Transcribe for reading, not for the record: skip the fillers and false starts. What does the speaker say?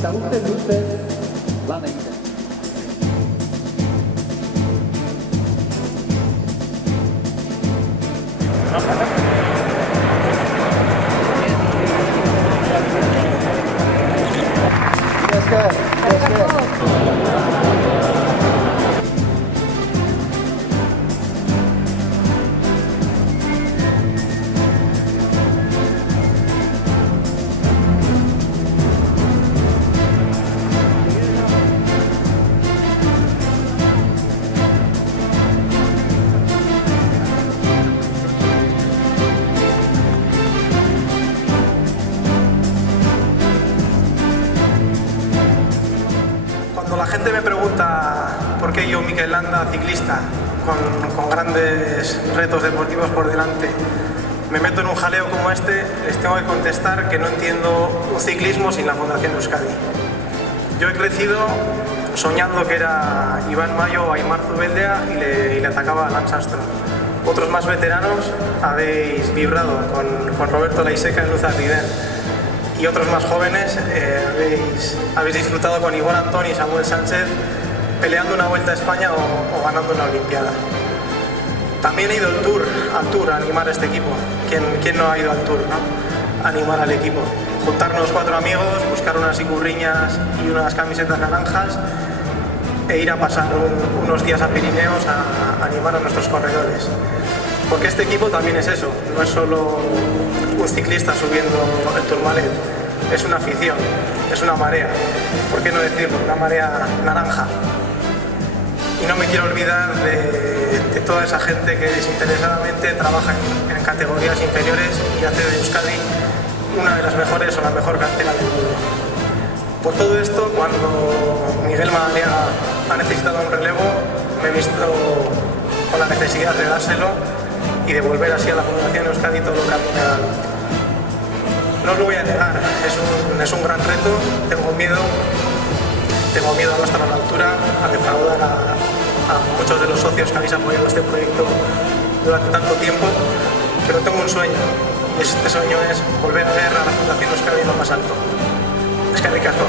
eta urtez lan egiten. Cuando la gente me pregunta por qué yo, Mikel Landa, ciclista, con grandes retos deportivos por delante, me meto en un jaleo como este, les tengo que contestar que no entiendo un ciclismo sin la Fundación Euskadi. Yo he crecido soñando que era Iván Mayo o Aimar Zubeldia y le atacaba a Lance Armstrong. Otros más veteranos habéis vibrado con Roberto Laiseca en Luz Ardiden. Y otros más jóvenes habéis disfrutado con Iván Antón y Samuel Sánchez peleando una Vuelta a España o ganando una Olimpiada. También he ido al Tour a animar a este equipo. ¿Quién no ha ido al Tour, no? Animar al equipo. Juntarnos 4 amigos, buscar unas icurriñas y unas camisetas naranjas e ir a pasar unos días a Pirineos a animar a nuestros corredores. Porque este equipo también es eso, no es solo un ciclista subiendo el Tourmalet, es una afición, es una marea, ¿por qué no decirlo? Una marea naranja. Y no me quiero olvidar de toda esa gente que desinteresadamente trabaja en categorías inferiores y hace de Euskadi una de las mejores o la mejor cantera del mundo. Por todo esto, cuando Miguel Madariaga ha necesitado un relevo, me he visto con la necesidad de dárselo y devolver así a la Fundación Euskadi todo lo que a mí me ha dado. No os lo voy a negar, es un gran reto, tengo miedo a no estar a la altura, a defraudar a muchos de los socios que habéis apoyado este proyecto durante tanto tiempo, pero tengo un sueño, y este sueño es volver a ver a la Fundación Euskadi en lo más alto. Eskerrik asko.